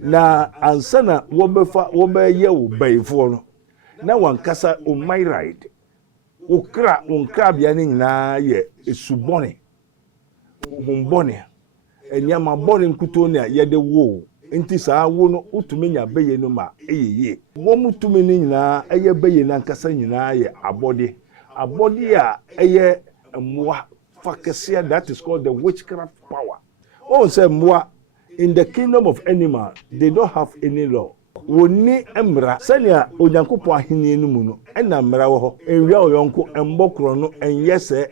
na ansana wobe wo bayfo no na wankasa o my right ukra bia ne nyina ye esubone humbone enyama bone nkuto ne ye de wo nti saa wo no utumi nya beye no ma eyeye wo mutumi ne nyina eye beye na nkasa nyina ye abode a eye mwa fakesia, that is called the witchcraft power. Oh, say mwa in the kingdom of animal they don't have any law. Woni emra sania onyankopo ahene no mu no ena mra wo ho enwia oyonko embokro no enyese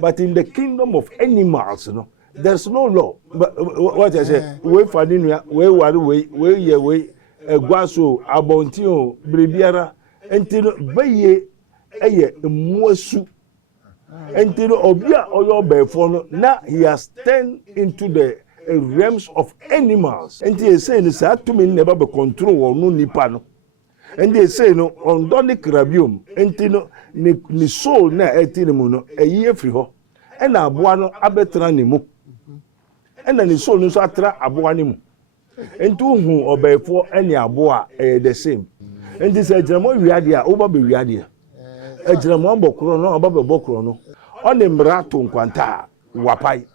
but in the kingdom of animals no there's no law. But what I say we fadinua we ware we ye we egwaso abontio brebiara entino beye eye muasu entino obia oyo befo no na he has turned into the realms of animals. And they say this to me never be control or no nipa no. And they say no on doni crabium entino ni soul na etinimu no eye free ho. And aboa no abetra ni mu. And ni soul no so atra aboa ni mu. Ento hu obefo eni aboa the same. And they say jamo wiade a oba be wiade. Ejramo ambokro no oba be bokro no. Oni mrato nkwanta wapai.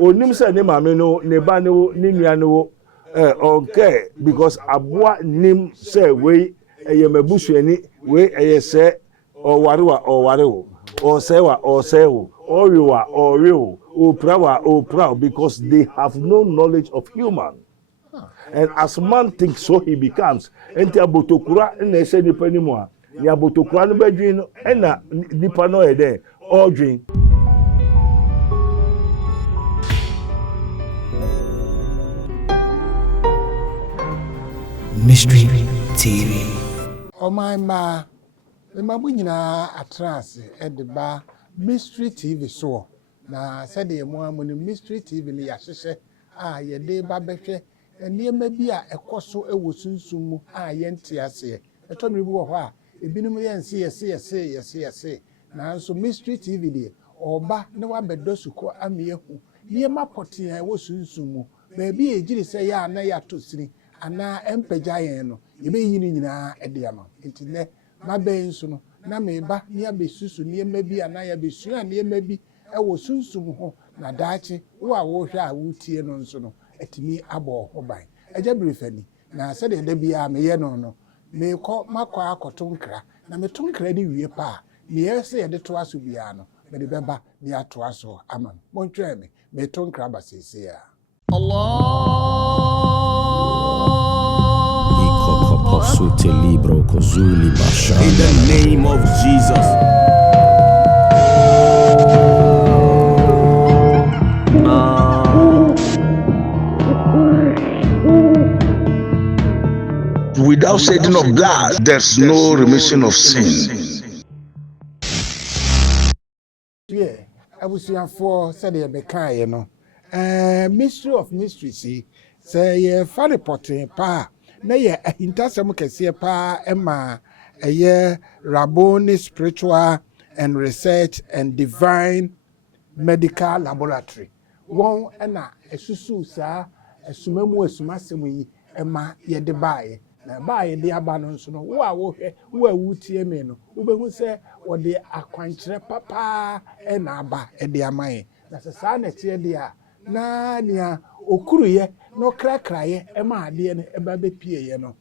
Onim se ne mame no ne ba no ne nua no okay because aboa nim se we eye mabusuani we eye se owarewa o sewa o sewo orewa o prawa because they have no knowledge of human. And as man thinks so he becomes. Enti abotokura na ese nipa ni mu a ya abotokura no badwin no na nipa no e dey odwin. Mystery TV. Oh my ma, the mabunyina atrance edeba Mystery TV so. Na said the mo Mystery TV ni yahye ye de ba behwe enema bi a ekoso ewosunsun mu ye nte ase. Etomri bi wo ho a ebinum ye nse yese. Na so Mystery TV de oba ne wa bedosuko amiehu. Niye mapote a ewosunsun mu. Ba bi ejiri se ya na ya tosiri. Ana empeja yen no yebe yini nyina ediama intine mabe nso no na meba ni abesusu ni emabi ana ya besu ana emabi ewo sunsum ho na daachi wo a wo hwe a wutie no nso no etimi abo ho ban eja brifani na se de bia me ye no me ko makwa akotonkra na me tonkra di wie pa ni yese ye de to aso bia no me de beba ni ato aso ama montwe me tonkra basese ya Allah in the name of Jesus. Without shedding of blood, there's no remission of sin. Yeah, I was young for said the Bekai, you know. Mystery of mysteries, say, funny potting pa. Na ye intasem kese pa ema Rabboni Spiritual and Research and Divine Medical Laboratory. Won na esusu sa esumemu esumasem yi ema ye de bae na bae de aba no nso no wo a wo hwe wo awutie me no wo behu se wo de akwankyere papa na aba de amaye na se sa na tie de a na nia okuruye no krakraye ema ade ne eba bepie ye no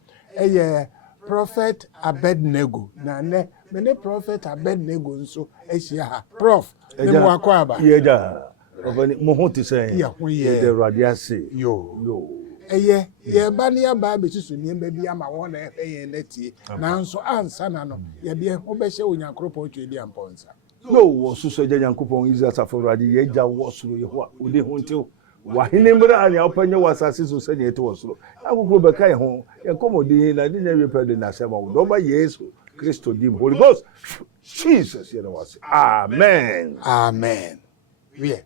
Prophet Abednego na ne Prophet Abednego nso ehia ha prof ne mo akwa aba Yeja obani mo ho ti say the radiasi yo ye ba ne aba besusu ne mba bi ama won na ehye na tie na nso ansa na no ye de ho be hye onyankropon twedi amponsa yo wo suso je nyankopon iza saforadi yeja wo suru ye ho ode ho ntew wahine mbra ani opanye wasase so sanye to wosoro akukuru beka ye ho ye komodi na di na we pede na sema wo do ba Yesu Kristo dim Holy Ghost Jesus ye na wase amen we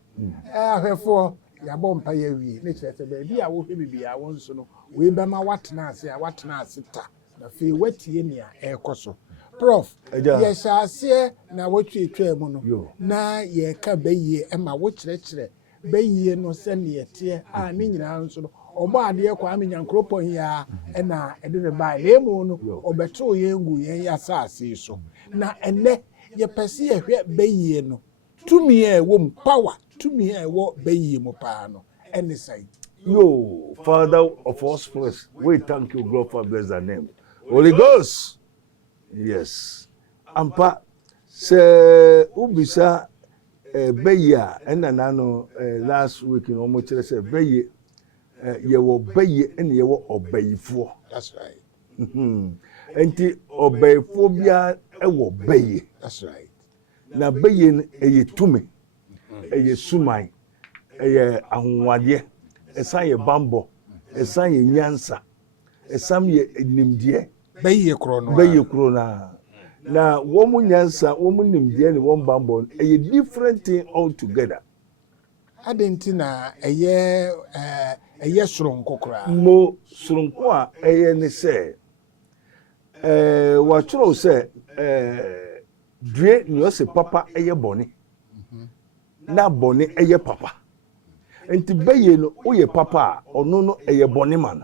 ahefo ya bompa ye wi ne chete be bia wo hwe bibia wo nso no we be ma watena ase ta na fe watie nia ekoso prof ye shaase na wotwetwa mu no na ye ka baye e ma wo kyerɛkyerɛ bayie no se ne yete a ne nyina nso no ọba adeɛ kwa me nyankropɔ hia ɛna ɛde ne ba lemu no ɔbɛto yengu yen ya asase so na ɛnɛ ye pɛse yɛhwɛ bɛyie no tumi a ɛwɔ mu power tumi a ɛwɔ bɛyie mu paa no ɛne sai Yo, Father of all spirits, we thank you, God, for bless thy name. Holy Ghost, yes. Ampa, se ubisa beye and nano last week in almost say beye ye wo beye and ye wo obeyfo. That's right. Enti obeyfo bia e wo beye. That's right. Na beye eye tumi, eye sumai, eye ahunwade. Esan ye bambo, esan ye nyansa, esam ye nimdie. Beye krona. Na womu nyansa, womu nimdie ni womu bambo, a different thing altogether. Adenti na eye soronko kra. Mo soronko a eye ni se, wachuro se, dre ni ose papa eye boni. Na boni eye papa. Enti beye no oye papa ono no eye boni man.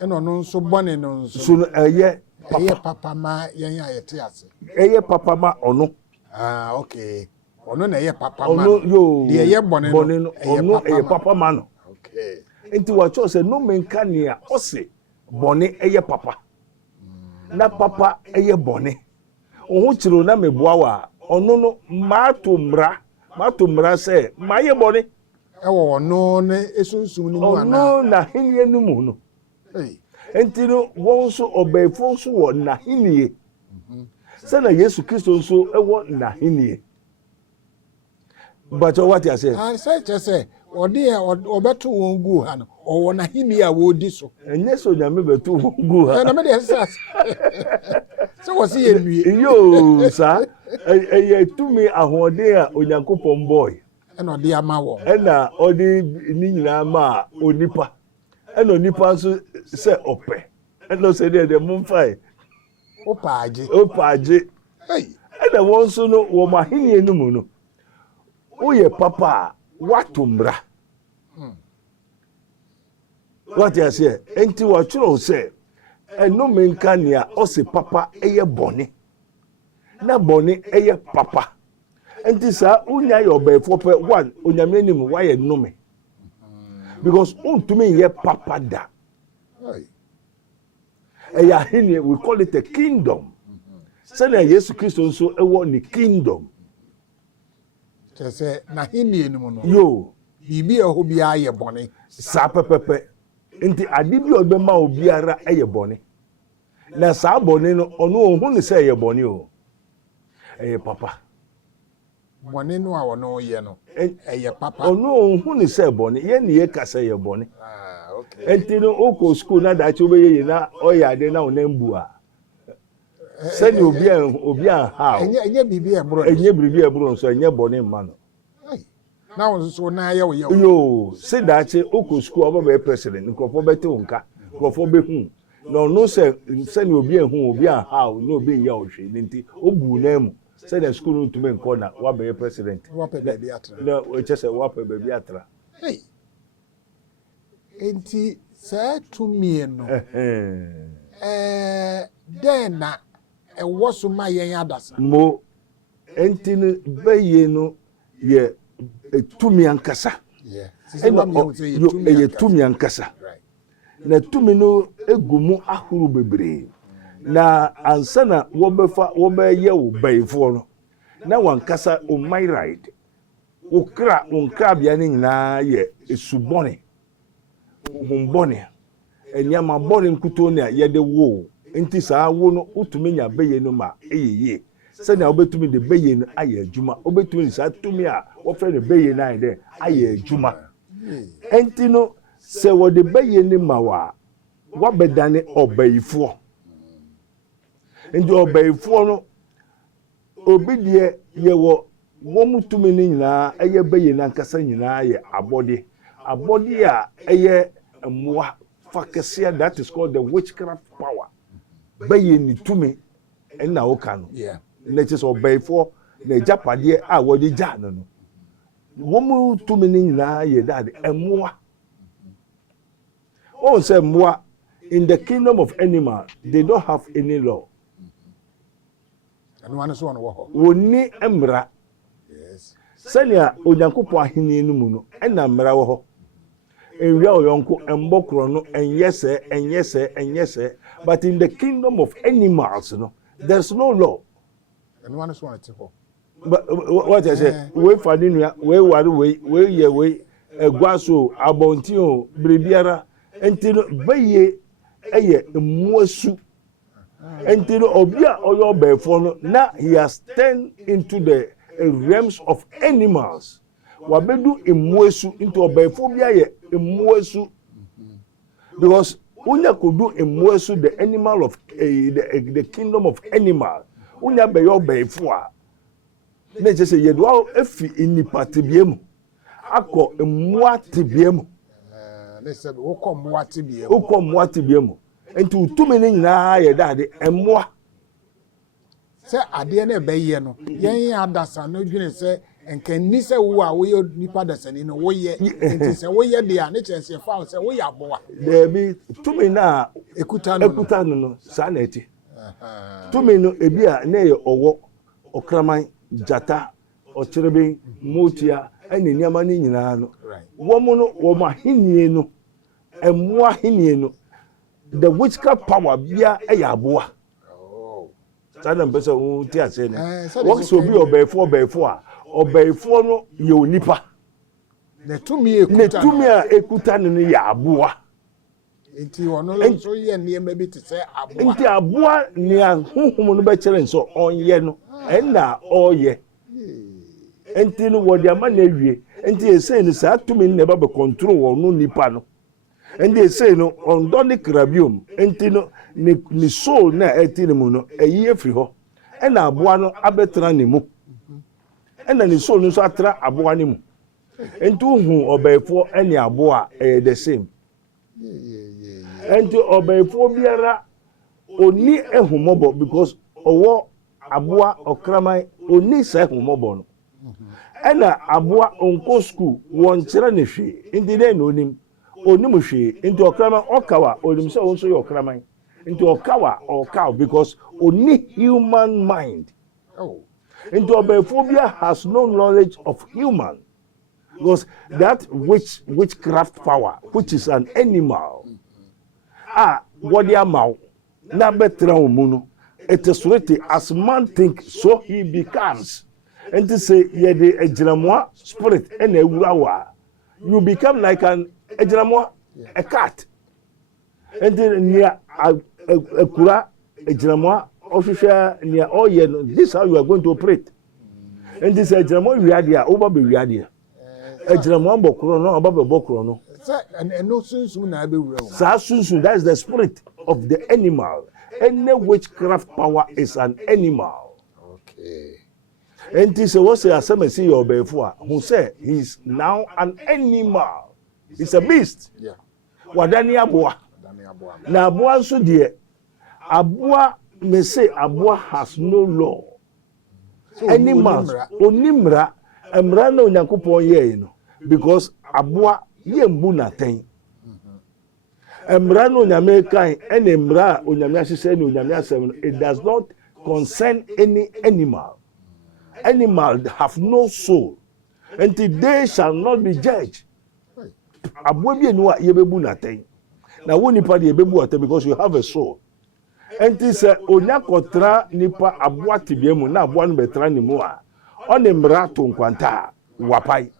Eno no nso boni no nso. So eye papa ma yen ayete ase. Eye papa ma ono. Ah okay. Ono na eye papa ma. Ono yo. De eye boni no ono eye papa ma no. Okay. Enti wacho se no menka nia ose boni eye papa. Na papa eye boni. Oho chiro na meboa wa ono no matomra se ma ye boni. Ewo no ne esunsun ni mu ana. Ono na hinie ni mu no. Enti no won so obeyfo so wo na hinie. Se na Yesu Kristo so ewo na hinie. But what you say? I say odi obeto won gu ha no. Owo na hinie a wo di so. Enye so nyame beto won gu ha. Na me dey say. So wo see enwie. Yo sa eye tumi ahode a Onyankopon boy. Ena odi ama wo. Ena odi ni nyina ma onipa. Ena onipa nso se ope. Ena se de mumfai. Opaje. Hey. Ena won so no wo mahenie no mu no. Oye papa watumra. What you say? Enti wa churo se eno menka nia ose papa eye boni. Na boni eye papa. Enti sa unya your obeyfo pe one onyame nim why ye nnome. Because untumi ye papa da. Eya hini we call it a kingdom. Say na Yesu Kristo nso ewo ni kingdom. Say na hini enu no. Yo, bibi eho bia ye boni. Sa pepepe. Enti ade bi obema obiara eye boni. Na sa boni no ono ohun ni say ye boni o. Eye papa. Boni no a ono ye no. Eye papa. Ono ohun ni say boni, ye ni ye ka say ye boni. Ah, okay. Enti no oko school na da chi obeye na oyade na onambu a. Sani obi an ha. Enye bibi ebro. Enye bibi ebro nso enye boni ma no. Na won so na ye wo ye. Yo, say that oko school oba be president nkofo bete wonka. Nkofo be hu. No no say sani obi ehun obi an ha no obi ye ohwe nti obu na mu. Say the school no to me corner wa be president. Wa pe baby atra. No, we just say wa pe baby atra. Hey. Enti say to me no. Den na ewo so ma yen adasa. Mo enti no beye no ye tumi ankasa. Yeah. Ye tumi ankasa. Right. Na tumi no egumu ahuru bebre. Na ansana wobe ye wo bayfo no. Na wankasa o my right. Unkra bia ni nyina ye esubone. Humbone. Enyama bone nkuto ne ye de wo. Enti saa wo no utumi nya beye no ma eyeye. Se na obetumi de beye no aye adwuma. Obetumi saa tumi a wo fre de beye na de aye adwuma. Enti no se wo de beye ni ma wa bedane obayfo. Enti obayfo no obi de ye wo mutumi ni nyina eye beye na nkasa nyina ye abode a eye mwa fakesia, that is called the witchcraft power. Beye ni tumi na oka no. Yeah. Let us obayfo na japade a wodi ja no. Wo mutumi ni nyina ye that emwa. Oh, say moi, in the kingdom of animal, they don't have any law. And one so on wo. Woni emra. Yes. Sanya onyankopon ahene no mu no, na mra wo ho. Enwia oyonko embokro no enyese. But in the kingdom of animals, no, there's no law. And one so on ho. But what I say, we fadinua, we wari we ye we egwaso abonti o brebiara entino beye eye muasu entino obia oyo befo no na he has turned into the realms of animals wabedu emuasu into obefo bia ye emuasu because unya kodu emuasu the animal of the kingdom of animal unya be yo befo a na je se yedwa efi inipa tebiemu akọ mmua tebiemu They said wo kom mmua tebiemu ukọ mmua tebiemu enti utumi ne nyinaa ye dade mmua se ade na ebeye no yen adasa no dwene se enkanni se wo a wo ye nipa dasani no wo ye enti se wo ye de a ne chense fa se wo ye aboa there be tumi na ekuta no no sa na eti tumi no ebi a na ye owo okraman jata ochirebe motia ene niama ni nyinaa no womo no womo ahenie no emu ahenie no the witchcraft power bia eya aboa sana mpese wo ti ase ne wo so bi obefo a obefo no ye onipa ne tumi a ekuta no ya aboa enti ono so ye niema bi te se aboa enti aboa ni ahunhum no be kire nso onye no enna oye enti no wo dia ma na wie enti ese ni sa tumi ne ba be control wo no nipa no enti ese no ondo ni krabium enti no ni soul na eti ni mu no eyi efri ho ena aboa no abetra ni mu ena ni soul no so atra aboa ni mu enti hu obefo eni aboa the same enti obefo biara oni ehumobo because owo aboa okraman oni sa ehumobo no ena aboa onko school won kire ne hwe enti den onim hwe enti okraman okawa onim se won so ye okraman enti okawa because only human mind into obephobia has no knowledge of human because that witchcraft power which is an animal what they amount na betra omuno it is written as man think so he becomes and to say ye the ejinamwa spirit and ewurawa you become like an ejinamwa a cat and then near ekura ejinamwa official near all year this how you are going to operate and this ejinamwa wiade over be wiade ejinamwa bokro no oba be bokro no and no sunsun na be wura sa sunsun that is the spirit of the animal. Any witchcraft power is an animal. Okay. And this was a see your before who said he's now an animal. It's a beast. Yeah. Wadani abua. Na abua so dear. Abua may say abua has no law. So animals onimra emra na onyankopon ye no because abua ye mbu na ten. Emra no nyame kan ene emra onyame asese ne onyame asem it does not concern any animal. Animal have no soul and they shall not be judged. Abua bi enu a ye bebu na ten. Na wo nipa de ye bebu ate because you have a soul. And this onyakotra nipa abua tibiemu na abua no betra ni mu a on emra to nkwanta wapai.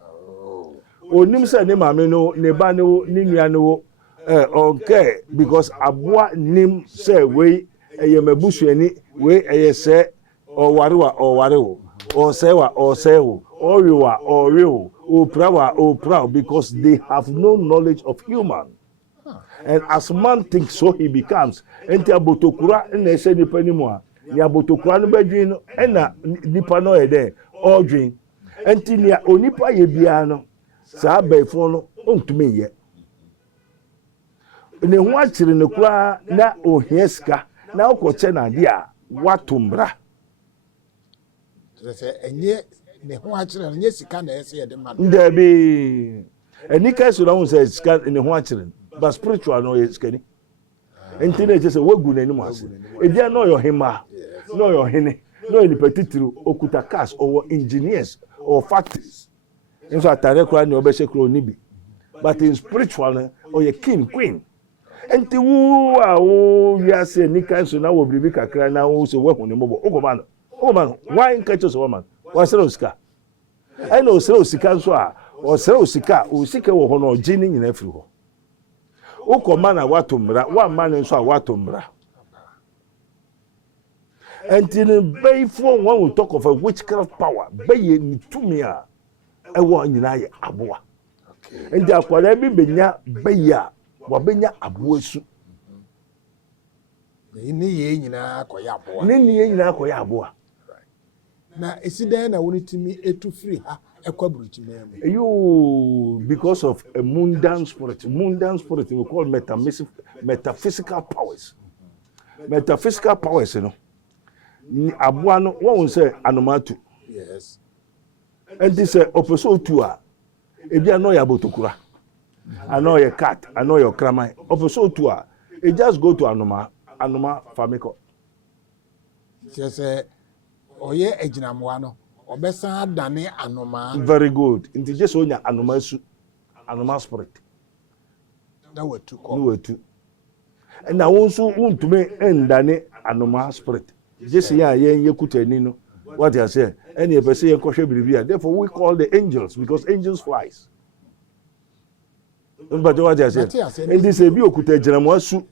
Onim se ne mame no ne ba ne wo ni nua ne wo okay because abua nim say we eyemabusuani we eyese owarewa owarewo osewa osewo oriwa oriwo oprawa opraw because they have no knowledge of human. And as man thinks so he becomes enti abotokura na ese nipa ni mu a ya abotokura no badwin no na nipa no ede odwin enti nia onipa ye bia no sa baifo no ontumi ye ne ho akire ne kura na ohia sika na okoche na ade a watombra se enye ne ho akire enye sika na ese ye de man ndabi enika so na ho se sika ne ho akire but spiritual no is kenny. Enti na just wagu n'anim ase. Edia no your hima, no your hene, no any petitru okuta cars or engineers or factories. Nso atare kura ni obese kura oni bi. But in spiritual or your king queen. Enti wu a wo ya se ni kan so na wo bribi kakra na wo se we hone mobo. Ogoma no. Why catch us woman? Why say osika? I know say osika so a o say osika wo ho no gini nyina afiri ho. Ukoma na watombra wa man nso a watombra. Until bay for one will talk of a witchcraft power bay ni tumi a ewo nyina ye aboa. And the akwara bi benya baya wa benya aboa su. Ni ye nyina akoya aboa. Ni ye nyina akoya aboa. Na esiden na wonitimi etu free ha ekwaburuchimem. You because of a mundane spirit we call metaphysical powers. Metaphysical powers, you know. Aboa no won say anomatu. Yes. And this opeso tua. Ebi ano ya botokura. Ano ya cat, ano ya kramai. Opeso tua. It just go to anoma famiko. Yes, oye ejinamoa no. Obesa dane anoma. Very good. It just onya anoma spirit. That were two call. No were two. And now also to me endane anoma spirit. Just ya kuteni no. What I say? Any person ye koshe bibia. Therefore we call the angels because angels flies. But what I say? And this be okuta ejinamoa su.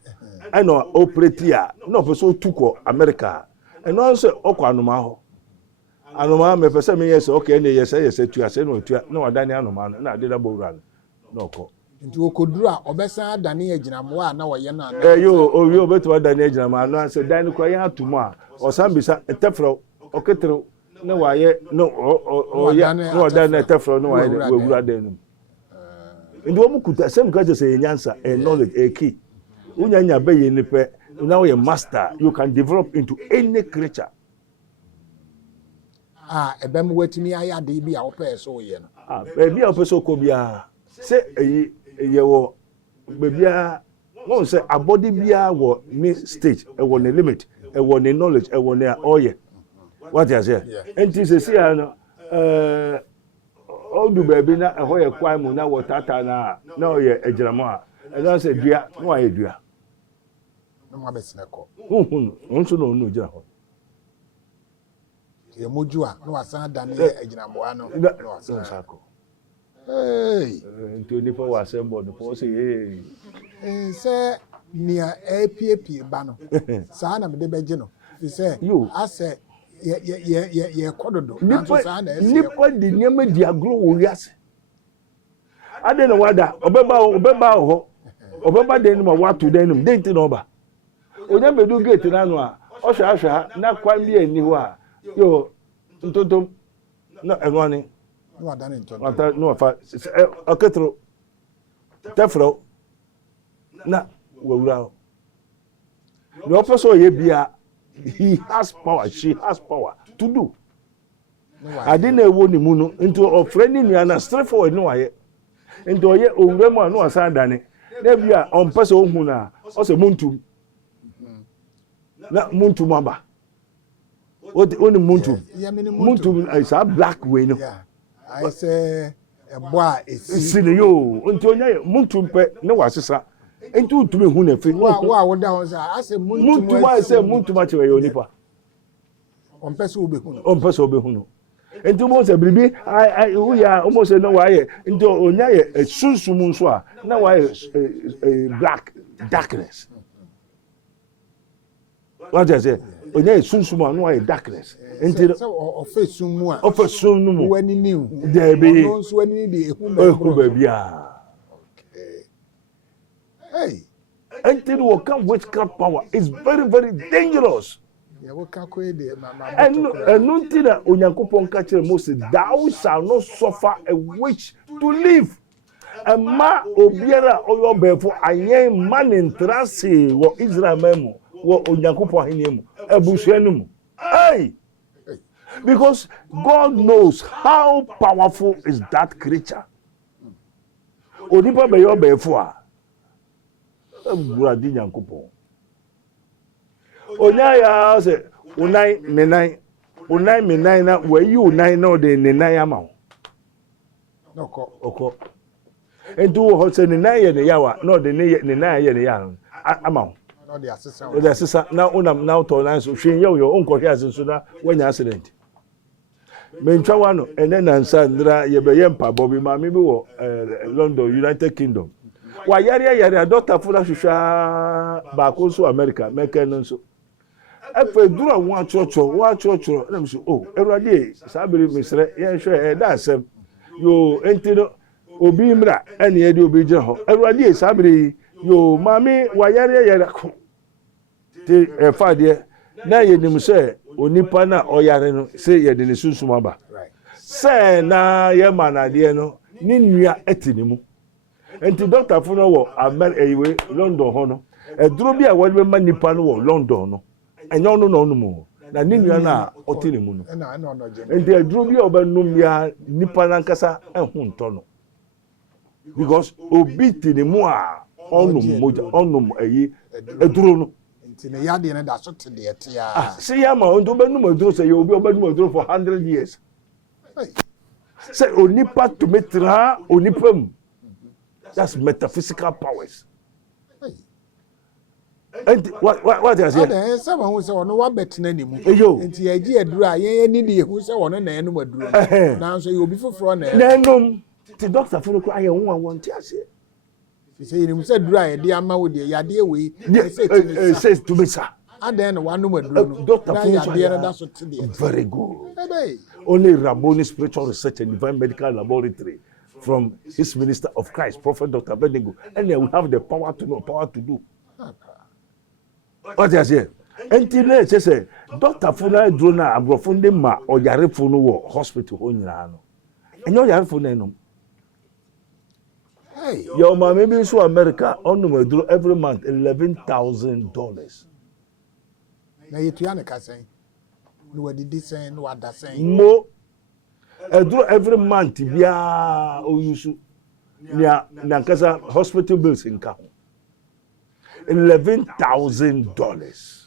I know operate here. No person tuko America. And also oko anoma ho. Anoma me pese me yes okay na yes tu ase no tu na wadane anoma no na adeda bowran no ko nti okoduru a obesa adane aginamoa na woye na yo beto adane aginamoa no ase dan ko yan atumo a osambisa etefro oketro na waye no no wadane etefro no waye wegura dan no ndi wo mukuta sem ka je say nyansa knowledge a key unyanya be ye nipe na wo ye master you can develop into any creature. Ebem wetimi ayade bi a ope so ye no. Baby a ope so ko bia. Se ye wo bebia won say abodi bia wo ni stage e wo ni limit e wo ni knowledge e wo ni oye. What you say? Enti se si ano odu baby na e ho ye kwan mu na wo tata na oye ejiramo a. E don say dua no aye dua. No ma besina ko. Nso no no jira ho. Ye mojua no asan dane aginamoa no no sako. Hey, nti onipa wa assemble no po say hey. Say nia APP ba no. Sa na me de beje no. Say ase ye kododo. Nipa di niam di agro wo wiase. Ade na wada obeba ho. Obeba de no ma watu de no. De nti no ba. Onya medu gate na no a. Ohwa na kwan bi ani ho a. Yo, ntontom no enwani no adane ntontom ata no fa oketro tefro na wawura no opeso ye bia he has power she has power to do adina ewo ni mu no into ofreni nua na straightforward no waye into oye owura mu anu asan dane na bia on pese ohun na o se muntu na muntu maba only muntu is a black way no. I say a boy is sine yo unti onya muntu mpe ne wasesa enti utumi hu na fe wa wo da won say I say muntu wa say muntu ma chewe yo nipa on person obe hu no enti mo say bibi I who ya almost say no wa ye enti onya ye sunsumu nso a na wa ye black darkness. What I say onye sunsumu anu ay darkness enti ofesumu a ofesumu wani new there be no so wani dey ehu babia. Hey, enti wo can witchcraft power is very very dangerous. Yeah, we can create the and nunti na onyankopon ka kire Moses, thou shall not suffer a witch to live. Ama obiara oyo befo ayen man entrance wo Israel memo wo onyankopon aheniemu abusuanum. Hey, because God knows how powerful is that creature. Onipa be yo befo a Bradi Nyankopon. Onyaya say unai menai na where you nine no de nenai ama. Oko. Entu ho say nenai ye ne yawa no de nenai ye ne ya ama. No the assessor. The assessor now unam now to na so hwen yo onko hwe asenso na wanya accident. Mentwa wa no ene nansa ndra ye be ye mpabo bi ma me bi wo London United Kingdom. Wa yare doctor fu na hwehwa ba ko so America meka no so. Efe dura wa chocho na me so oh Erade sabiri misre ye hwe da asem yo entino obi mra ene ye de obi gina ho Erade sabiri yo mami wa yare ti efa de na ye nim se onipa na oyare no se ye de ne sunsum aba se na ye manade no ni nua etinimu enti doctor fu no wo ewe London ho no eduro bi a wo be manipa no wo London no enyo no no mu na ni nua na otinimu no enti eduro bi a obenum ya nipa na nkasa ehun to no because obi tinimu a onum eyi eduro no ne yade ne da so te de etia se ya ma on do benum eduro se ye obi obenum eduro for 100 years say onipa to metra onipam. That's metaphysical powers. And what is it? Someone who say no one bet na nimu. Eyo. Enti agi adura ye ni de hu say wono na enum adura. Now so you be foforo na. Na enum the doctor for ko aye won won ti ase. He say nimu say adura ye de ama wo de yade we say to me sir. Aden no wanum adura. Doctor for yade na da so te de. Very good. Only Rabboni Spiritual Research and Divine Medical Laboratory from his minister of Christ, Prophet Dr. Abednego, and then we have the power to know, power to do. What I say? Until they say, Dr. Funa Drona Abrofunde ma or Yarefunu wo hospital onyano. And your Yarefunu. Hey, your mom maybe so America on do every month $11,000. na yetuane ka sen. No we did sen no ada sen. Mo do every month bia oyusu nia nankasa hospital bills in ka $11,000.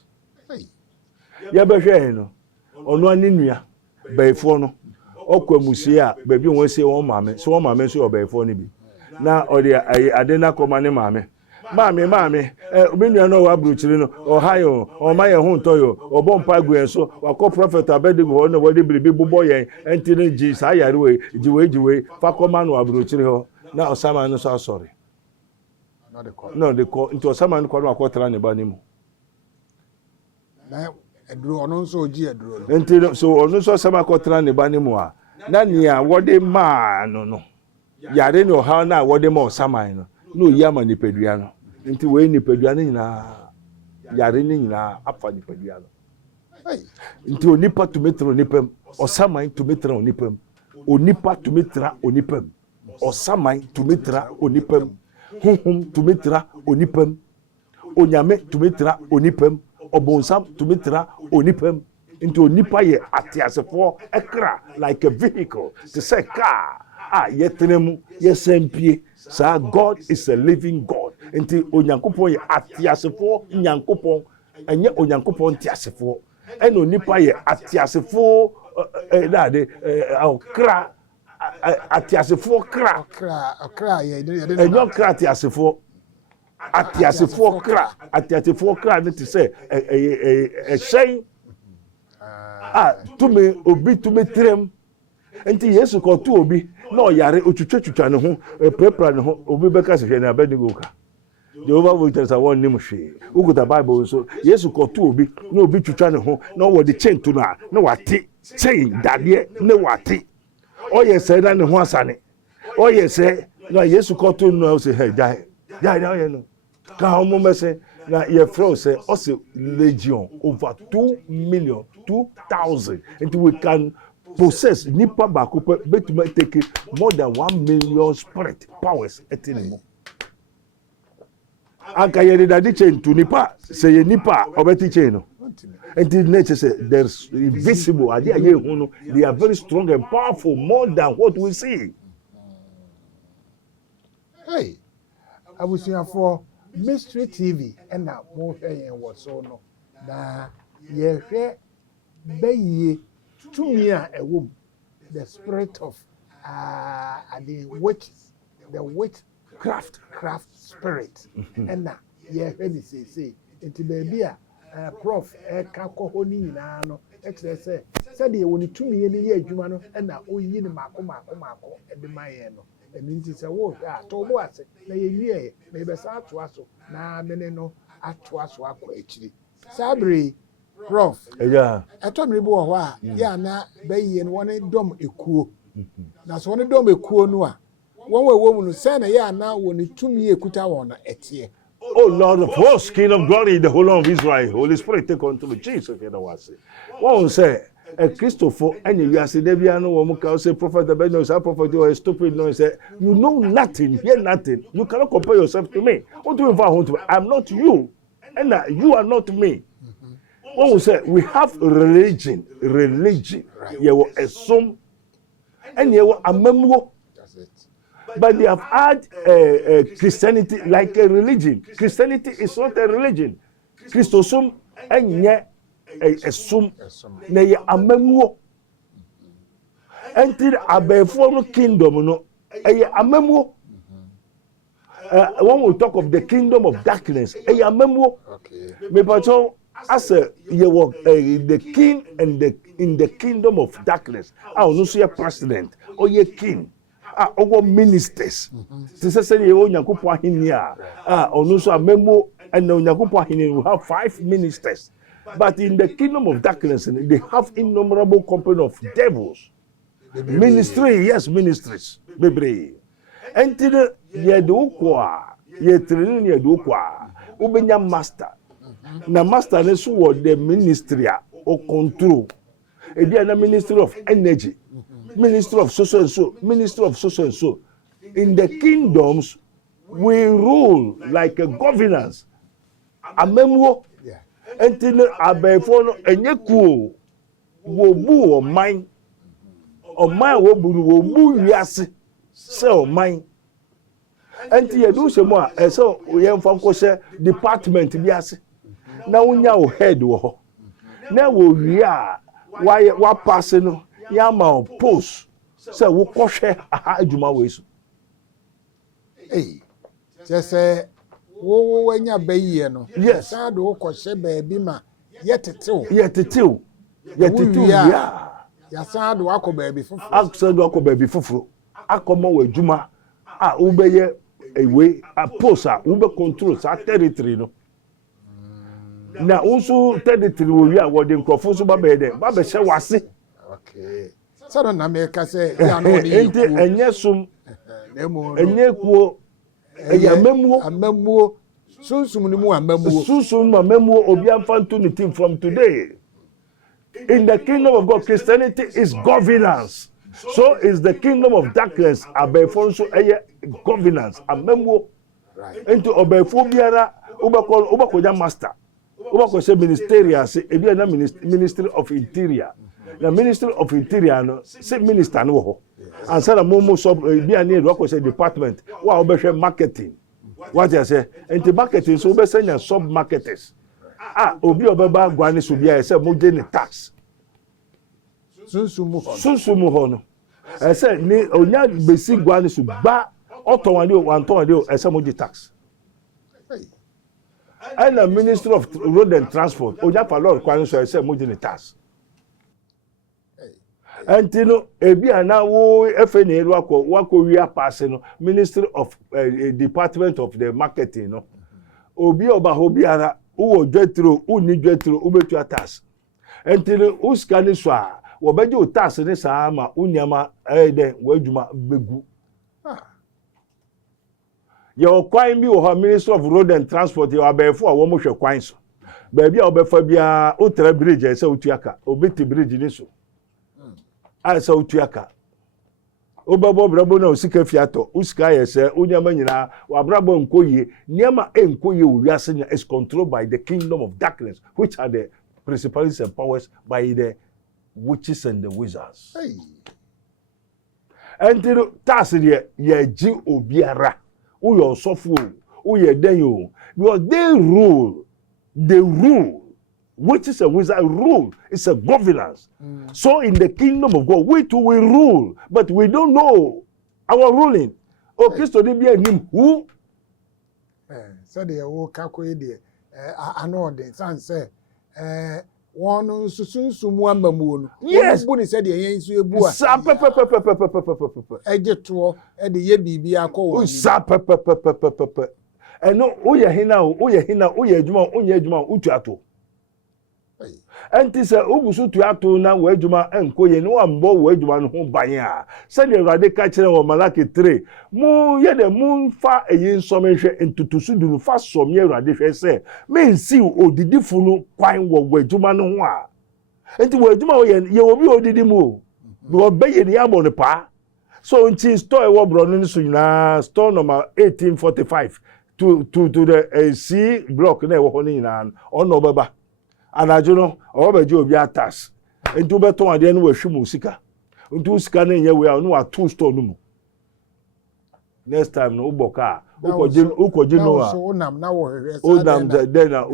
Hey, Ya be hwe no ono ani nua beefo no okwamusie a ba bi won se won maame so won maame so obeefo no bi na ode ade na koma ne maame obi nua no wa bruchiri no ohayo o ma ye hu ntoyo obompa gu enso wakọ prophet Abednego no wode biribi bobo yen entine ji sa yare we jiwe fa koma no abruchiri ho na osama no so sorry no de ko nti osama no ko no akọtara ne ba ni mu na eduro ono nso oji eduro no. Enti so ono so osama akọtara ne ba ni mu a na nia wode ma no yare no ha na wode ma osama no no yama ni pedua no nti we ni pedua ni nyina yare ni nyina afa ni pedua no nti onipa to metra onipam osaman to metra onipam onipa to metra onipam osaman to metra onipam hunhum to metra onipam onyame to metra onipam obonsam to metra onipam nti onipa ye atiasefo ekra like a vehicle to say car yetenemu yesempie sa God is a living God enti onyankopon ye atiasefo nyankopon enye onyankopon tiasefo eno onipa ye atiasefo dade okra atiasefo kra ye enyo kra atiasefo kra ne ti say shen tume obi tume trem enti Yesu ko tu obi na oyare otwetwetwa ne ho prepare ne ho obi beka se hwe na Abednego ka Jehovah Witness awon nim hwe uguta Bible so Yesu ko tu obi na obi twetwa ne ho na wo de chain to na wate chain dade na wate oye se na ne ho asane oye se na Yesu ko tu no se he jai na oye no ka homo mese na ye fro se o se legion over 2,000,000 and we can possess nipa bako betuma take more than 1 million spirit powers etinimo anka ye da di chain to nipa say ye nipa obeti chain no and the nature say there's invisible idea ye hu no they are very strong and powerful more than what we see. Hey, abusuafo Mystery TV and now more saying what so no. Na ye be to me a womb. The spirit of the witchcraft spirit. And now ye say into baby prof ka ko honi nyina no say said ye woni tumi ni ye adwuma no na oyi ni mako e de maye no eni nti se wo to bo ase na ye wie na ye besa ato aso na mene no ato aso akọ akiri sabri prof eto mri bo ho a ya na bayi no woni dom ekuo na so woni dom ekuo no a won we wo mu no se na ya na woni tumi ekuta won na etie. Oh Lord of hosts, King of glory, the whole of Israel, Holy Spirit, take control. Jesus, you know what I say. One say, a Christopher, and you say, Debiano, Womuka, say, Prophet Abednego, say, Prophet, you are stupid. No, say, you know nothing, hear nothing. You cannot compare yourself to me. What do you want to me? I'm not you, and you are not me. One will say, we have religion. Right. You will assume, and you will amemo. But they have had Christianity like a religion. Christianity is not a religion. Christosum enye esum na ye amamuo. Until abefo no kingdom no eye amamuo. When we talk of the kingdom of darkness, eye amamuo. Okay. Me pacho as ye work the king and in the kingdom of darkness. Ah, no so ye president or ye king. Our ministers. This is say you nyankopon ahini onu so amemo and nyankopon ahini we have 5 ministers. But in the kingdom of darkness they have innumerable company of devils. Ministry, yes, ministries. Bebre. Until ye do kwa, ye training ye do kwa. Ubenya master. Na master ne so the ministry o control. E be na ministry of energy. Ministry of social and so, ministry of social and so. In the kingdoms, we rule like a governance. Amemwo, entine abefono enyeku wobu o mine. O mine wobu wiase se o mine. Enti yedu se mo a eso yemfa ko se department biase. Na wonya o head wo ho. Na wo wi a wa pass no Yama post say wo kohwe aha adwuma we so just say wo wanya bayi no yes sa do kohwe ba bi ma yetetew ya sa do akoba bi fufuru akoma wa adwuma a wo be ye ewe a post a wo be control sa territory no na unso territory wo wi a wo de nkrofo so ba be de ba be hye wase. Okay. So don't America say ya no ni enti enye sum enye kuo eya memuo sunsum ni mu amemuo obi amfanto ni team from today. In the kingdom of God, Christianity is governance. So is the kingdom of darkness abefo so eye governance amemuo. Right. Enti obefo biara ubako master. Ubako say ministerial say e na ministry of interior. The Ministry of Interior no say minister no ho and say na momo sub be an work say department wa obehwe marketing what you say enti marketing so be send sub marketers obi obeba gwane so bia say mo dey tax sunsumu ho no say ni onya besi gwane so ba otonwade o antonwade o say mo dey tax and the Ministry of Road and Transport onya fa lord kwane so say mo dey tax. Antino ebi ana wo efe na elu wako wi pass no Ministry of Department of the Marketing no obi oba hobi ara wo dwetro uni dwetro ubetu tax antino uska ni so a wo beje o tax ni sa ma unyama den wadwuma begu your kwan bi wo ha Ministry of Road and Transport your abefo a wo mo hwe kwan so ba bia obefa bia o tra bridge e se otuaka obeti bridge ni so asa otuaka obabo brabo na osika fiato usika yese unyama nyina wa brabo nkoye niama enkoye wo wiase nya is controlled by the kingdom of darkness which are the principalities and powers by the witches and the wizards. And task de ye ji obiara uyo sofo who ye then you. Because they rule. Which is a wizard rule. It's a governance. So in the kingdom of God, we too will rule, but we don't know our ruling. Oh, Christo de be him who? So they will calculate the I know the son say one sumu mamu. Yes. Buni said the yensu ebu. Sa pe. Eje to e de ye bibia ko Sa pe. Eno o ye hina o ye adwuma utu ato. Enti se ogusu tu ato na wo adwuma enko ye ne wa mbo wo adwuma no ho ban a se de Awurade ka kire wo Malaki 3 mu ye de mu fa eyi nsomehwe entutusu dunu fa som ye Awurade hwe se me nsi odidifo no kwan wo adwuma no ho a enti wo adwuma wo ye obi odidi mu wo beye ne abo ne pa so nti store wo bro no so nyina store number 1845 to the C block na wo ho ni nyina ono baba anajo no obaje obi atas entu beton ade no wahwemu sika entu sika na nye we no wa two store no mu next time no uboka ukoje no a so nam na wo hwe onam den na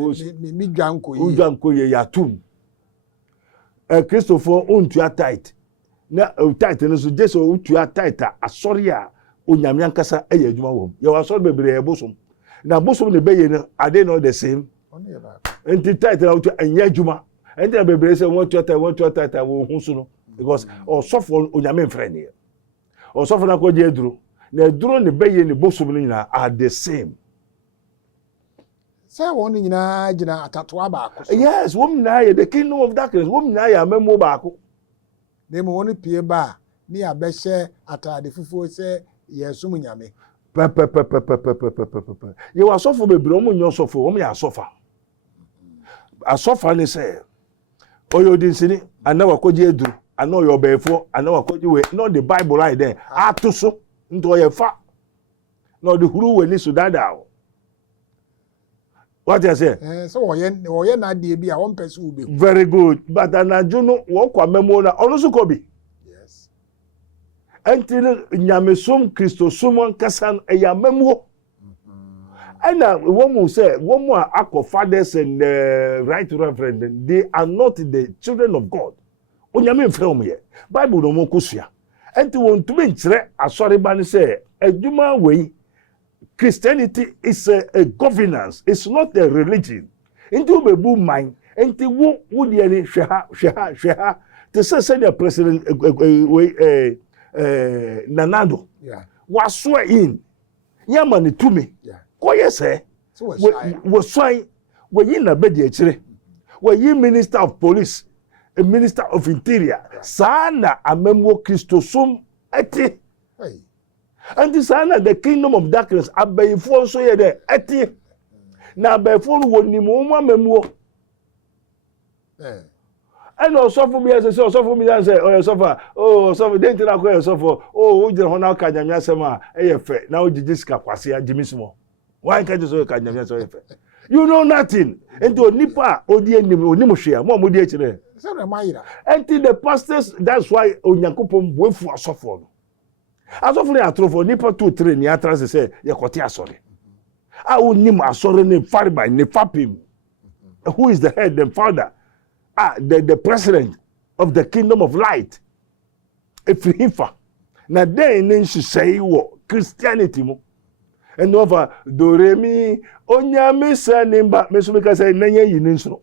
mi dwanko yi udwanko ye yatum Christopher ontu tight na tight no so jeso utu tight asori a onyame ankasa eye adwuma wom ye wa sori bebre ebosom na bosom ne beye no ade no the same enti tight na utu anya adwuma enti na bebre se won tight wo hu so no because osofo onyame mfrɛ ne osofo na ko je eduro na eduro ne beye ne bosom no nyina are the same. Say one nyina gina atatoa baako. Yes, woman na the kingdom of darkness, woman na ya memo baako. Dem woni pie ba ni abɛhyɛ atade fufuo sɛ yɛsum nyame. Pe. Ye wa sofo bebre omo nyo sofo, omo ya sofa. Asofa ni sɛ oyo dinsini ana wakoje eduru, ana oyo befo, ana wakoje we, no the Bible right there. Atoso nto ye fa. No the huru we ni so dada. What you say? So oye na de bi a won pese ube. Very good. But anajo no wo kwa memo na ono so ko bi. Yes. Entine nyamesom Kristosum kasan eya memo. Ana wo mu say wo mu akọ fathers and right reverend, they are not the children of God. Onyame mfrɛ wo ye. Bible no mo kosua. Enti won tumi nkyerɛ asɔre ba ne say adwuma wei Christianity is a governance. It's not a religion. Into bebu mind. Into wo de ni hwe ha. To say the president Nanado. Yeah. Was swear in. Yama ni tumi. Yeah. Ko yese. So we swai we yin na bedi akire. We yin minister of police, a minister of interior. Sana amemwo Christosum eti. Hey. And this is the kingdom of darkness. Abayifo so ye de eti. Na abayifo no woni mo mamuo. And also for me as a so for me as oh so dey tina ko so for oh ujira ho na ka nyamya sema e fe na ojiji sika kwase a jimismo. Why can't you so ka nyamya so e fe? You know nothing. Enti onipa odi enim onimu hwe mo di akire. So na mayira. Enti the pastors, that's why onyankopom boefu asofo no. Asofo ya trofo nipa 2-3 ni atrase say ye kote asore. A onim asore ne fariba ne fapim. Who is the head, the father? The president of the kingdom of light. Efrihifa. Na den ne nhyehyɛ wo Christianity mo. And over do re mi onyame sanimba mesumika say nanya yi ne nsoro.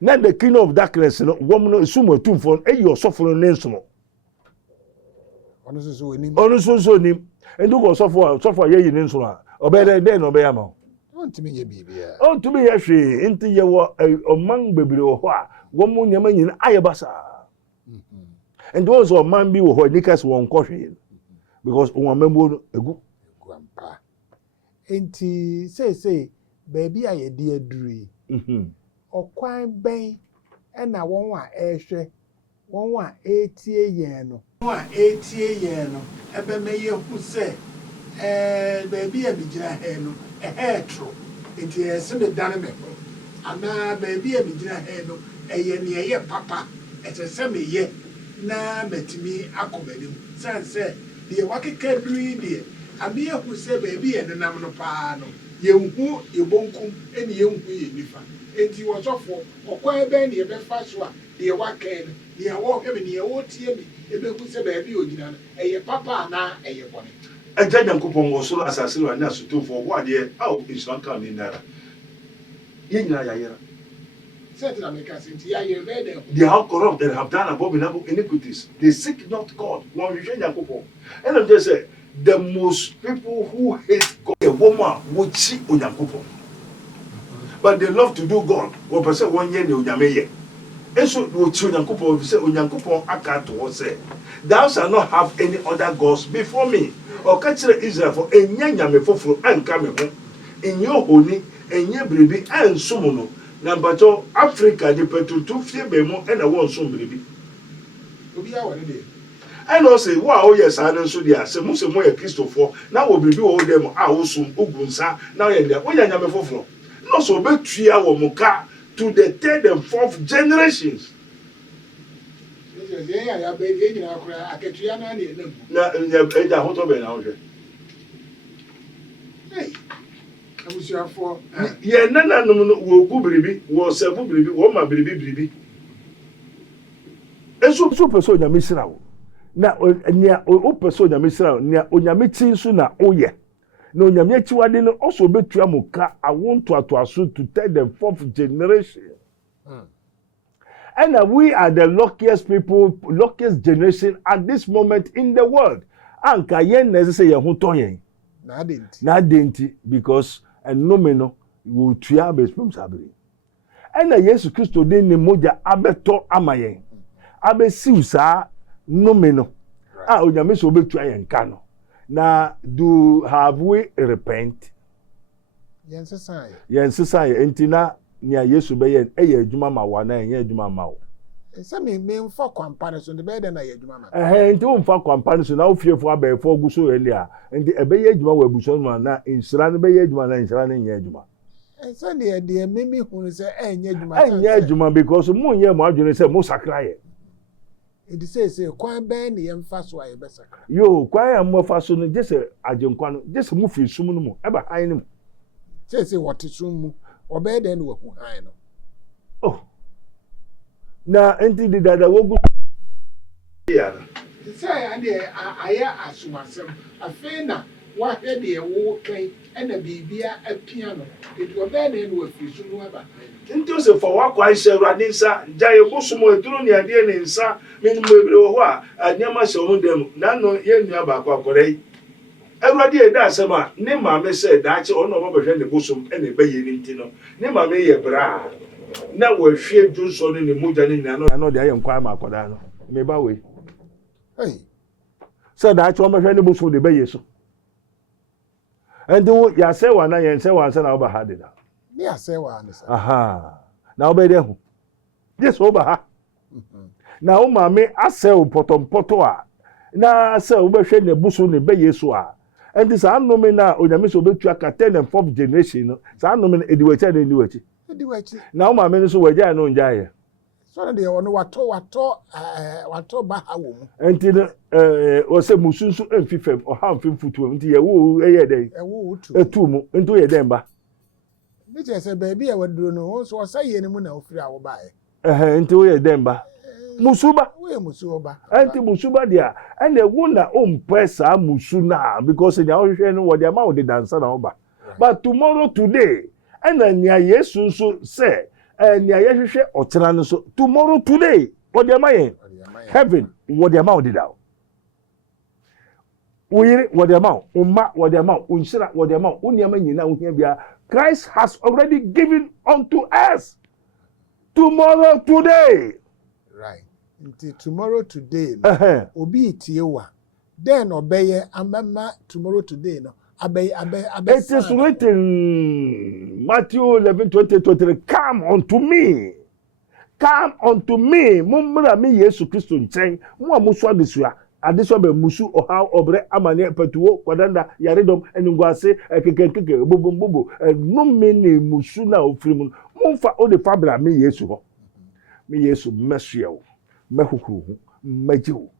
Na the kingdom of darkness no woman sumo tumfo eyi osofo no ne nsoro. Ono so onim. Ono so nim. Endu go sofo ye yi ne nsoro a. Obere den no be ya ma. Ontimi ye bibia. Ontimi ye hwe enti ye wo oman bebere wo ho a wo mu nyama nyina ayebasa. And those of man be wo ho nikas won ko hwe. Because won mambo egu guampa. Enti say baby a ye di aduri. Okwan ben e na won wa ehwe won wa etie yen no. Won wa etie yen no ebe meye hu se baby a bigina he no tro enti ese me dane me ana baby a bigina he no eye ne eye papa ese se me ye na metimi akomanim san se de wakeka duri de Abi who say baby and nam no pa no. Yenhu ebonkum eni yenhu ye nifa. Enti wo sofo okwan be ne ye be fa so a de wa kan ne ye wo hwe ne ye wo tie mi ebe hu say baby ogina no eye papa na eye bone. Eja Nyankopon wo so asase lo anya sotofo wo ade aw insan kan ni nara. Ye nyina ya yera. Certain Americans ya ye be there. They are corrupt, they have done abominable iniquities. They seek not God. One vision Nyankopon. And I'm just saying the most people who hate God, a woman would see Onyankopon. But they love to do God. One person 1 year they Onyame. And so would see Onyankopon say Onyankopon aka to say, thou shalt not have any other gods before me. Or catch Israel for enya nyame foforo anka me ho. Enyo honi, enye bribi an sumuno. Number 2, Africa the petutu fie be mo and a one sum bribi. Obi a won dey. And also, wow, yes, I don't so there. Say, Musa Moya Christopher, now will be all them, our soon, Ugunsa, now and there. When you're for no so bet 3 hour muka to the 3rd and 4th generations. Yeah, Nana will go baby, was a baby, woman baby. And so, person, you're missing out. Na nya o person nya mesra nya onyame ti nso na oye na onyame chiwade no also betua muka awonto atoaso to tell the 4th generation. And we are the luckiest people, luckiest generation at this moment in the world. Anka yen na say ye ho ton yen na denti because ennomeno wo tua bespum sabri. And na Jesus Christo de ne moja abeto amayen abesiu saa nomeno onyame so betua yen ka no na do have we repent Yen sesai entina nia Yesu be yen eye adwuma ma wa na yen adwuma ma wo se me mfa comparison de be de na ye adwuma ma enti wo mfa comparison na wo fiefo abefo gu so yen dia enti ebe ye adwuma wa buso no na insira no be ye adwuma na insira no nye adwuma se de memi hunu se enye adwuma because mu nye mo adwene se mo sakra ye. It says, "Kwan ben the emphasis why be sakra." Yo, kwan am faso no just ajenkwa no just mu fi sum no mu eba han no mu. Say what sum mu obe den wo hu han no. Oh. Na enti di dada wogu ya. Say and aya asumasem afena wa he de wo kan na bibia apia no. It obe den wo fi sum no eba. Nti se for wa kwa hye Awurade nsa jaye bosomo eduru ne ade ne nsa menu mebere wo ho a anyama se ho dem na no ye nua ba kwa korai Awurade e da asema ne maame se da ache ono mo behwe ne bosom e ne baye ni nti no ne maame ye bra na wo hwe junso ne moja ne nyina no de aye nkwa ma akoda no me ba we se da ache o behwe ne bosom de baye so endo ya se wa na ye se wa se na wo ba ha de da me ase wa anisa aha na obede hu yes oba ha na o mame ase o potompoto a na ase o behwe ne busu ne be yesu a enti sa anome na onyame so betua ka 10 and 4th generation no sa anome na ediwachi na ediwachi na o mame no so wagya no njaye so na de ono wato ba ha wo mu enti o se musunsu emfifem o ha mfimfutu enti ye wo eye den etu mu enti o ye den ba Biche se baby a waduro no so osaye ne mu na ofiri a wo baaye. Enti wo ye demba. Musuba. Wo ye musuba. Enti musuba dia. And the one na ompesa musuna because nya wo hwe no wo dia ma wo de dansa na wo ba. But tomorrow today and nya Yesu so say nya ye hwehwe otera no so tomorrow today wo dia ma yen. Heaven wo dia ma wo de da. Wo yire wo dia ma umma wo dia ma unshira wo dia ma uniama nyina wo hia bia Christ has already given unto us tomorrow today. Right. Until tomorrow today. Obi itiewa. Then obeye amama tomorrow today no. Abe. It is written Matthew 11:20-23. Come unto me. Come unto me. Mumra mi Yesu Christo nchen. Mu amusu adesua. Adeso be musu oha obre amane petuo kwadanda yaredom enungwase kekenkeke bobombobo no mene musu na ofirimu mumfa o de fabra me Yesu ho me Yesu mesue wo mehukuru ho magiwo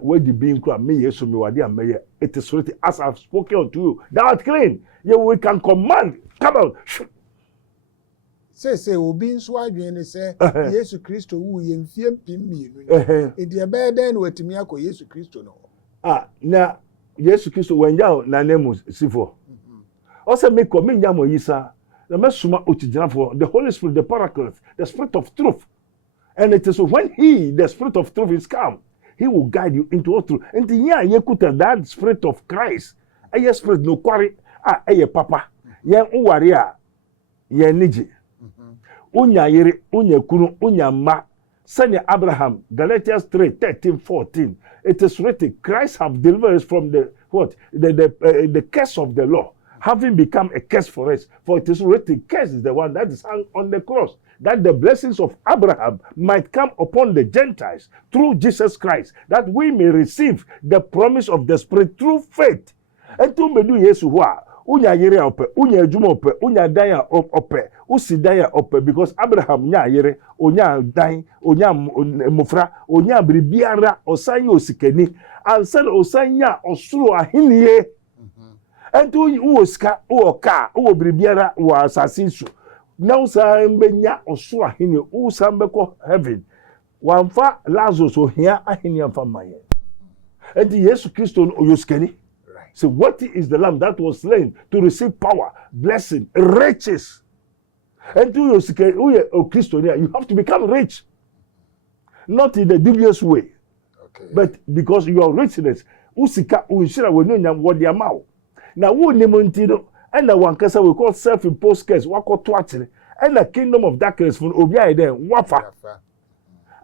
where the being crowd me yes me wadi am it is written as I've spoken unto you thou art clean. Yeah, we can command. Come on. Say obi nso adwene say Yesu Kristo wu ye mfie mpim edi ebe den watimi akọ Yesu Kristo no. Na Yesu Kristo wanja na name sifo. Also me ko me nyamo yisa na mesuma otijinafo the Holy Spirit, the Paraclete, the Spirit of truth. And it is when the Spirit of truth is come, he will guide you into all truth. And ye kuta that Spirit of Christ. Aye Spirit no kwari aye papa. Ye uwari ye niji. Unya yiri, unya kunu, unya ma. Send Abraham, Galatians 3:13-14. It is written, Christ have delivered us from the curse of the law, having become a curse for us. For it is written, curse is the one that is hung on the cross, that the blessings of Abraham might come upon the Gentiles through Jesus Christ, that we may receive the promise of the Spirit through faith. And to me do Yesu wa. Unya yere ope, unya ejuma ope, unya daya ope, usi daya ope, because Abraham nya yere, unya dai, unya mufra, unya bribiara, osanya osikeni, ansel osanya osuru ahiniye. And to uoska, uoka, uo bribiara, wa sasinsu. Na usa mbenya osuru ahiniye, usa mbeko heaven. Wamfa Lazarus ohia ahiniye mfa maye. And Yesu Kristo oyoskeni. So what is the lamb that was slain to receive power, blessing, riches? And to your Christian, you have to become rich. Not in a dubious way. Okay. But because your richness, usika unshira wenyonya wodi amao. Na wo nemontino, and the one kasa we call self-imposed curse, wako twatire, and the kingdom of darkness from obiya then wafa.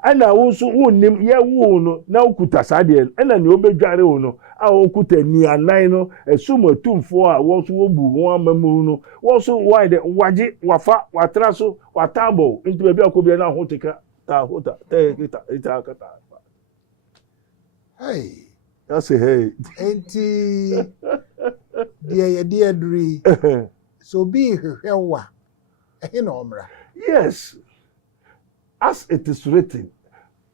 And I also nim ye no na okuta sadie and na obedware no a okuta ni anan no esumo tumfo a wo so obu won amamu no wo so why the waje wafa watra so watabo into be akobia na hotika ta hota ta kata. Hey, that's a hey enti dear dri so be hwewa e na omra. Yes, as it is written,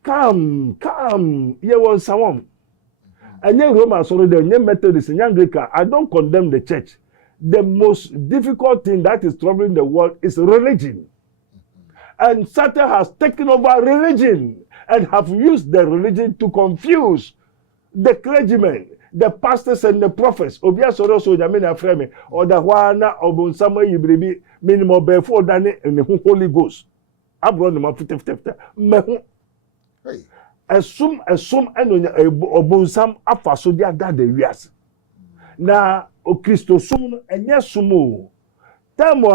come, ye want someone. And then Romans already, and then Methodist, and Anglican. I don't condemn the church. The most difficult thing that is troubling the world is religion. And Satan has taken over religion and have used the religion to confuse the clergymen, the pastors and the prophets. Obia soro so nyame frame or the wana obon Samuel yibribi minimum before than in the Holy Ghost. Abron ma fitefte mehu esum eno obunsam afaso dia dada wiase na o Kristo sum enye sumo tamo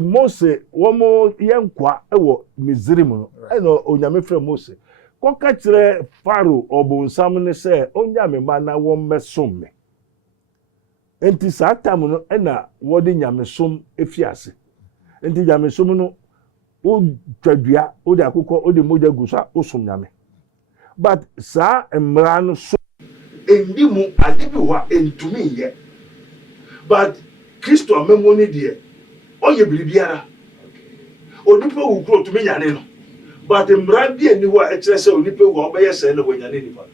Mose womo yenkwa ewo Misrim no eno onyame frɛ Mose koka kire Faro obunsam ne se onyame ma na wo mesom me enti sa tam no ena wodi nyame som efiase enti nyame som no o twadua o de akokɔ o de moja gusa o som nyame but sa emra no so endi mu ade bi wa entumi ye but Kristo amemoni de o ye biribiara onipa wu kro tumi nyane no but emra bi eni wa e kire se onipa wu obeye se na wanyane nipa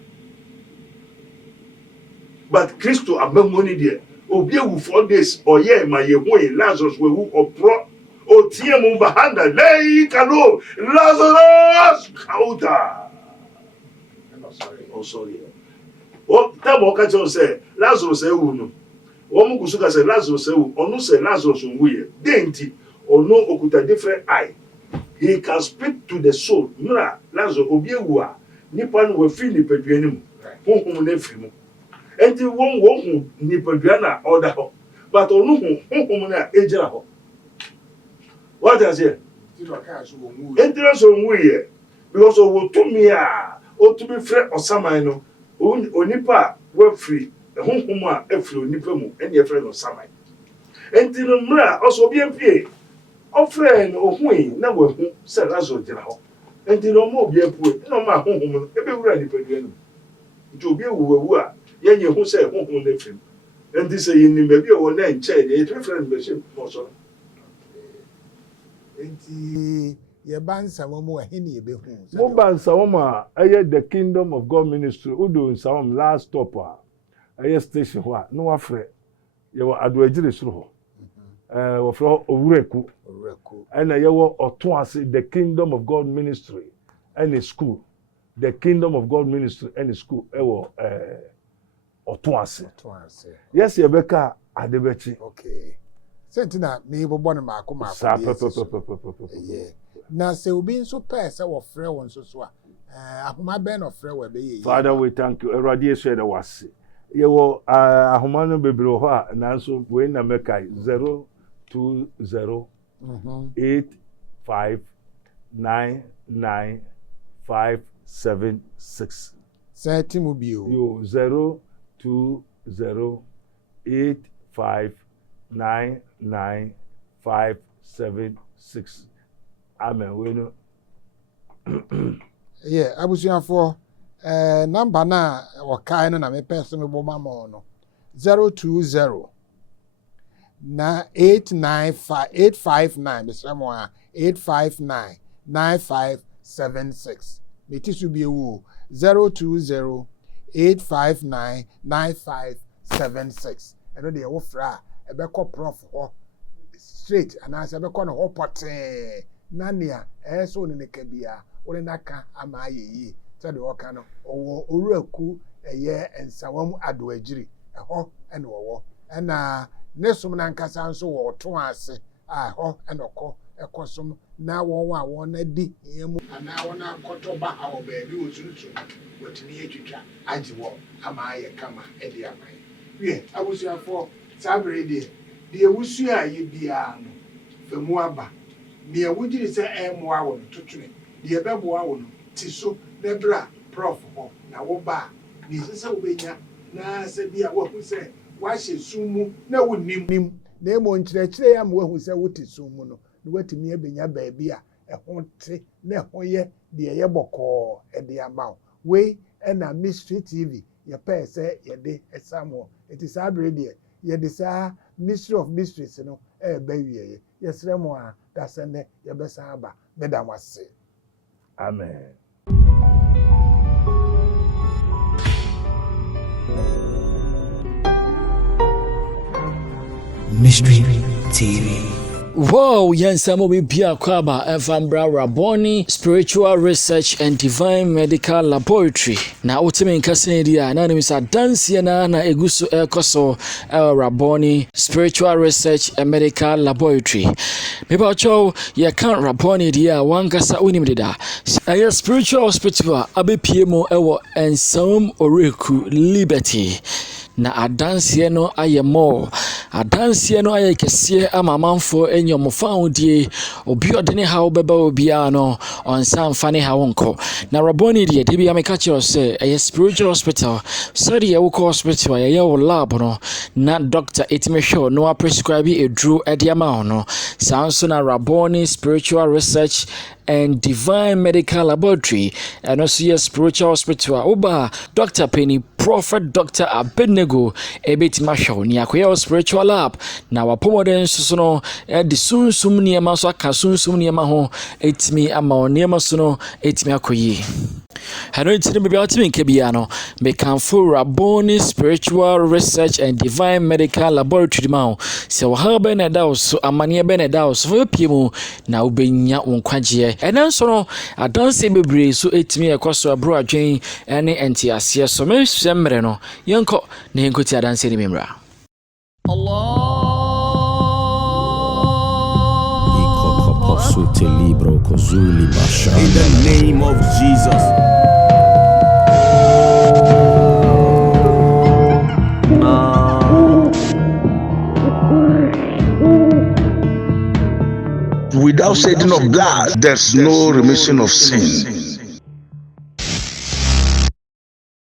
but Kristo amemoni de obi ewu 4 days oye ma ye hu e Lazarus we wu opro o tie mu bahanda lei kalo Lazarus kauta. Sorry. O tamo ka cho say Lazarus ewu no. O mu kusuka say Lazarus ewu, onu say Lazarus nwuye. Denti ono okuta different eye. He can speak to the soul. Mra Lazarus obi ewu a nipa no we feel ni padua nim. Honhom na firi mu. Enti won ni padua na order ho. But onu honhom na ejira ho. What I say? Interest on we because of to me or to be free or samai no onipa we free the home a free onipa mu and your friend or samai. Enti mra also be pay o friend o hui na we hu say Lazarus jira ho. Enti no mo be pu no ma home no e be wura ni padua no. Nti obi ewu a ye nye hu say home na free. Enti say yin ni be o na nche e three friend be ship for so. Enti ye bansa wo mu ahini ye behu Mo ba nsawom a the Kingdom of God Ministry udo nsawom last stop a station ho a no wafre ye wo adoagyire soro ho wo fro owureku and ye wo otoase the Kingdom of God Ministry and a school the Kingdom of God Ministry and a school e wo otoase yes ye beka adebechi okay sentina me bobo na maako na se obi nso pɛ sɛ wɔfrɛ wɔn nso so a ahoma bɛn na ɔfrɛ wɔ bɛyɛ. Father, we thank you. Eradi ese da wase. Ye wo ahoma no bebre ho a nanso we na meka 020 8599576. Sɛ mu bio. Yo 020 8599576. Amen. We know. Yeah, abusuafo number na wakai no na me person me boma mo no 020 na 859 besemo a 859 9576 meti su bi ewu 020 859 9576 eno de wo fra e be kɔ prof ho straight anase e be kɔ no ho poten nania eso ne kabia wore naka ama ayeyi sɛde wɔka no ɔwɔ owuraku ɛyɛ nsawam adoagyiri ɛhɔ ɛna wɔwɔ ɛna ne som na nkasa nso wɔ ɔto ase a ɛhɔ ɛna ɔkɔ ɛkɔsom na wɔn a wɔn adi yɛmu ana wɔn akɔtɔ ba ha wɔ baabi wɔ sunsun wɔtumi atwitwa agye wɔ ama ayɛ kama ɛde ama yɛ wie abusuafoɔ saa bere deɛ wusu a yɛ biara no fɛmu aba nea wogyiri sɛ ɛmoa wɔ no totwe deɛ bɛboa wɔ no ti so na bra prof ho na wo ba ni sɛ wobɛnya na sɛ bi a wahu sɛ wahyɛ sum mu na wonnim na emo nkyerɛkyerɛ ya ma wahu sɛ wote sum mu no na watumi abɛnya baabi a ɛho te na ɛho yɛ deɛ yɛ bɔkɔɔ ɛde ama wo wei ɛna Mystery TV yɛpɛɛ sɛ yɛde ɛsam hɔ ɛti saa bere deɛ yɛde saa Mystery of Mysteries no ɛɛba wieɛ yɛsrɛ mo a dasɛnɛ yɛbɛsan aba meda mo ase. Amen. Mystery TV. Wow, Yansamo Bibia Kwaba, Evambra Raboni, Spiritual Research and Divine Medical Laboratory. Na Ultimate Cassidia, Anonymous Dansiana, na Egusu Ekoso, Raboni, Spiritual Research and Medical Laboratory. Mebacho, ya can't Raboni dia, Wangasa Unimida. A spiritual hospital, Abe Piemo Ewo, and some Oreku Liberty. Na adansie no aye mo adansie no aye kese amamanfo enyom faudie obi odene ha beba obi no onsan fane ha wonko na Raboni de bia me ka kire se aye spiritual hospital so de ye wo hospital aye wo lab no na doctor etime hwe no prescribe edru ede ama no sanso na Raboni Spiritual Research and Divine Medical Laboratory and also your spiritual hospital oba Dr. Penny Prophet Dr. Abednego ebeti masho ni akoya spiritual lab na wapomoden so no de sunsum niema so aka sunsum niema ho etimi ama niema so no etimi akoyi hano ntini bibia otimi nke bia no mekanfo Raboni Spiritual Research and Divine Medical Laboratory ma se wo ha be na da so amane be na da so piemu na ubenya wonkwaje enen so no adanse bebre so etimi ekoso abro adwen ene entiase so me semre no yenko na yenkoti adanse ni memra Allah in the name of Jesus. Without shedding of blood, there's no remission of sin.